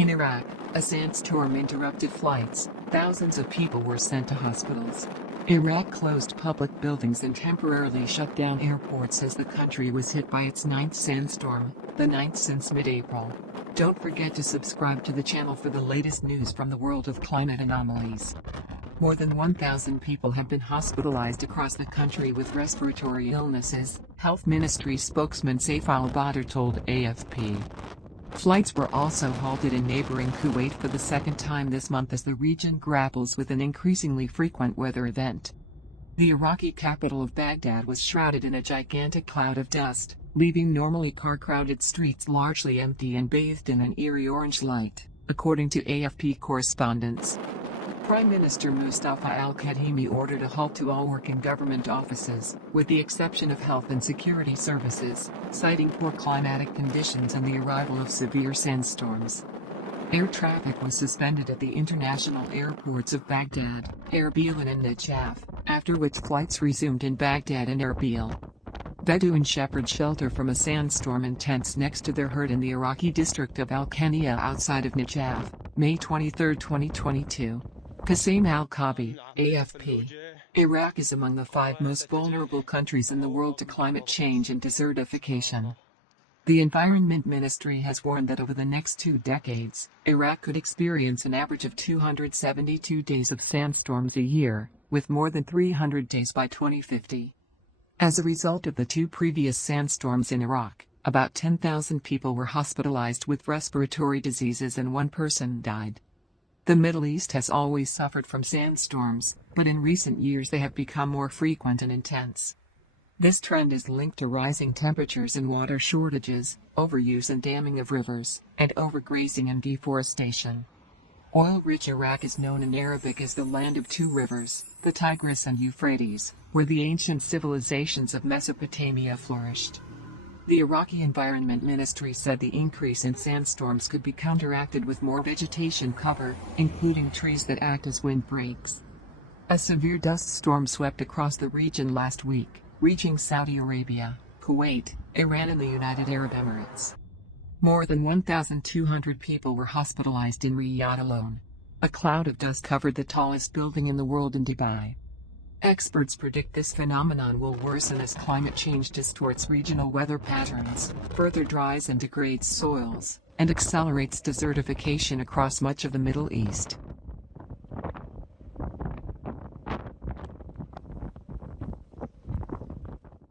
In Iraq, a sandstorm interrupted flights. Thousands of people were sent to hospitals. Iraq closed public buildings and temporarily shut down airports as the country was hit by its ninth sandstorm, the ninth since mid-April. Don't forget to subscribe to the channel for the latest news from the world of climate anomalies. More than 1,000 people have been hospitalized across the country with respiratory illnesses, Health Ministry spokesman Seif al-Badr told AFP. Flights were also halted in neighboring Kuwait for the second time this month as the region grapples with an increasingly frequent weather event. The Iraqi capital of Baghdad was shrouded in a gigantic cloud of dust, leaving normally car-crowded streets largely empty and bathed in an eerie orange light, according to AFP correspondents. Prime Minister Mustafa al-Kadhimi ordered a halt to all working government offices, with the exception of health and security services, citing poor climatic conditions and the arrival of severe sandstorms. Air traffic was suspended at the international airports of Baghdad, Erbil and Najaf, after which flights resumed in Baghdad and Erbil. Bedouin shepherds shelter from a sandstorm in tents next to their herd in the Iraqi district of al-Khania outside of Najaf, May 23, 2022. Qasim al-Kabi, AFP. Iraq is among the 5 most vulnerable countries in the world to climate change and desertification. The Environment Ministry has warned that over the next 2 decades, Iraq could experience an average of 272 days of sandstorms a year, with more than 300 days by 2050. As a result of the 2 previous sandstorms in Iraq, about 10,000 people were hospitalized with respiratory diseases and 1 person died. The Middle East has always suffered from sandstorms, but in recent years they have become more frequent and intense. This trend is linked to rising temperatures and water shortages, overuse and damming of rivers, and overgrazing and deforestation. Oil-rich Iraq is known in Arabic as the land of 2 rivers, the Tigris and Euphrates, where the ancient civilizations of Mesopotamia flourished. The Iraqi Environment Ministry said the increase in sandstorms could be counteracted with more vegetation cover, including trees that act as windbreaks. A severe dust storm swept across the region last week, reaching Saudi Arabia, Kuwait, Iran and the United Arab Emirates. More than 1,200 people were hospitalized in Riyadh alone. A cloud of dust covered the tallest building in the world in Dubai. Experts predict this phenomenon will worsen as climate change distorts regional weather patterns, further dries and degrades soils, and accelerates desertification across much of the Middle East.